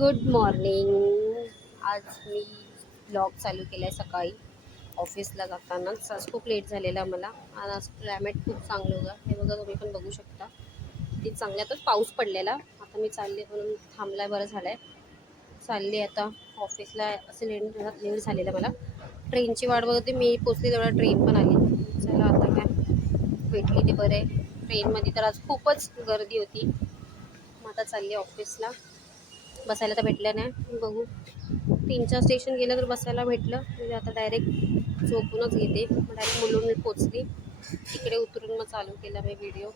Good morning. आज मी blog चालू केला आहे सकाळी ऑफिसला जातानाच. आज खूप लेट झालेला मला आणि आज क्लायमेट खूप चांगलं होतं. हे बघा, तुम्ही पण बघू शकता किती चांगल्यातच पाऊस पडलेला. आता मी चालले म्हणून थांबलाय, बरं झालं आहे. चालली आता ऑफिसला. असं लेट झालेलं मला. ट्रेनची वाट बघते मी, पोचली तेवढा ट्रेन पण आली. चला आता काय भेटली ते बरं आहे. ट्रेनमध्ये तर आज खूपच गर्दी होती. मग आता चालली ऑफिसला. बसायला तर भेटलं नाही, बघू 3-4 स्टेशन गेलं तर बसायला भेटलं. म्हणजे आता डायरेक्ट झोपूनच घेते. मग डायरेक्ट मुलुंड पोचली. तिकडे उतरून मग चालू केला मी व्हिडिओ.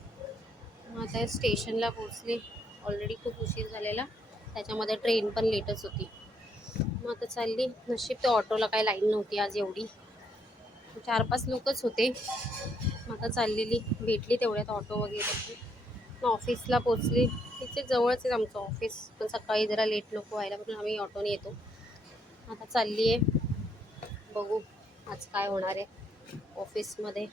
मग आता स्टेशनला पोचले. ऑलरेडी खूप उशीर झालेला, त्याच्यामध्ये ट्रेन पण लेटच होती. मग आता चालली. नशीब त्या ऑटोला काही लाईन नव्हती आज एवढी, 4-5 लोकच होते. मग आता चाललेली, भेटली तेवढ्यात ऑटो वगैरे. मग ऑफिसला पोचली. तिथे जवळच आहे आमचं ऑफिस, पण सकाळी जरा लेट नको व्हायला म्हणून आम्ही ऑटोने येतो. आता चालली आहे, बघू आज काय होणार आहे ऑफिसमध्ये.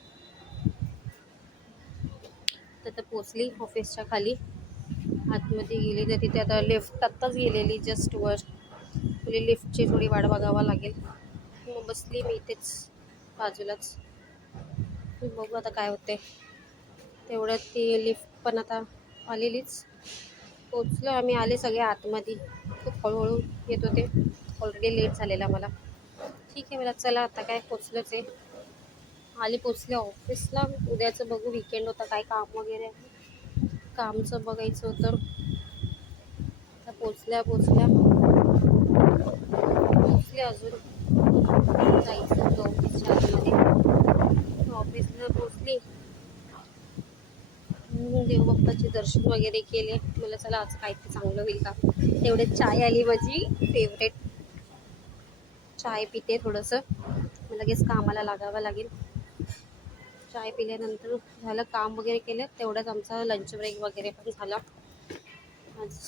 तर पोचली ऑफिसच्या खाली. आतमध्ये गेली तर तिथे आता लिफ्ट आत्ताच गेलेली जस्ट वर. म्हणजे लिफ्टची थोडी वाट बघावं लागेल. मग बसली मी इथेच बाजूलाच. बघू आता काय होते. तेवढ्यात ती लिफ्ट पण आता आलेलीच. पोचलो आम्ही, आले सगळे आतमध्ये. खूप हळूहळू येत होते, ऑलरेडी लेट झालेला मला. ठीक आहे मला, चला आता काय पोचलंच आहे. पोचले ऑफिसला. उद्याचं बघू, विकेंड होता, काय काम वगैरे आहे, कामचं बघायचं होतं. आता पोचले अजून जायचं होतं ऑफिसच्या आतमध्ये. ऑफिसला पोचली. देवबाप्पाचे दर्शन वगैरे केले. मला चला आज काहीतरी चांगलं होईल का. तेवढे चाय आली, माझी फेवरेट चाय पिते थोडंसं. लगेच कामाला लागावं लागेल. चाय पिल्यानंतर झालं, काम वगैरे केलं. तेवढंच आमचा लंच ब्रेक वगैरे पण झाला. आज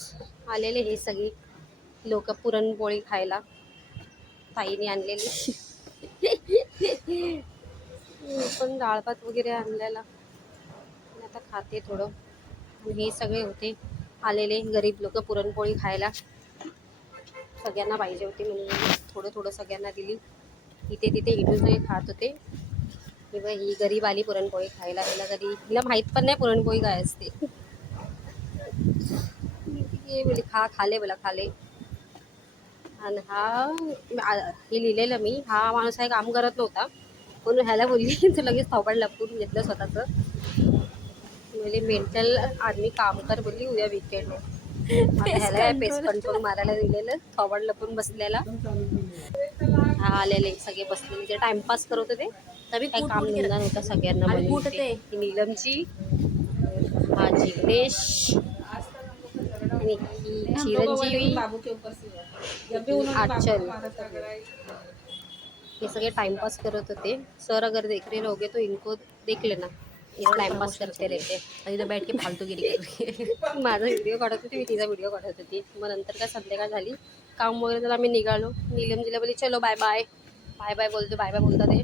आलेले हे सगळी लोक पुरणपोळी खायला, ताईने आणलेली. पण डाळ भात वगैरे आणलेला. आता खाते थोडं. हे सगळे होते आलेले गरीब लोक पुरणपोळी खायला. सगळ्यांना पाहिजे होती म्हणून थोडं थोडं सगळ्यांना दिली. इथे तिथे इथून सगळे खात होते. किंवा ही गरीब आली पुरणपोळी खायला. हिला माहीत पण नाही पुरणपोळी काय असते. बोली खाले बोला खाले. आणि हे लिहिलेलं मी, हा माणूस आहे काम करत नव्हता म्हणून ह्याला बोलली तू लगेच थोबाड लपवून घेतलं स्वतःचं. म्हणजे मेंटल आदमी काम कर बोलली, उद्या वीकेंड आहे. ह्याला काय पेस कंट्रोल मारायला दिलेलं, थोबाड लपून बसलेला. हा आलेले सगळे बसले, म्हणजे टाइमपास करत होते. काही काम धंदा नव्हता सगळ्यांना म्हणून. ही नीलमची, हा जिग्नेश आणि ही चिरंजीवी, आचल. ये सगळे टाइमपास करत होते. सर अगर देख रहे रहोगे तो इनको देख लेना, ये टाइमपास करते रहते. इधर बैठ के फालतूगिरी कर. माझा व्हिडिओ काढत होती, मी तिचा व्हिडिओ काढत होती. मग नंतर काय संध्याकाळ झाली, काम वगैरे झालं, आम्ही निघालो. नीलमजीला बोलली चलो बाय बाय. बाय बाय बोलतो, बाय बाय बोलतात ते.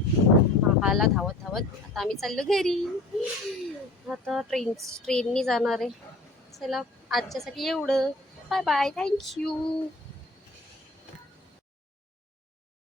हाला धावत आता आम्ही चाललो घरी. आता ट्रेननी जाणार आहे. चला आजच्यासाठी एवढं. Bye bye, thank you.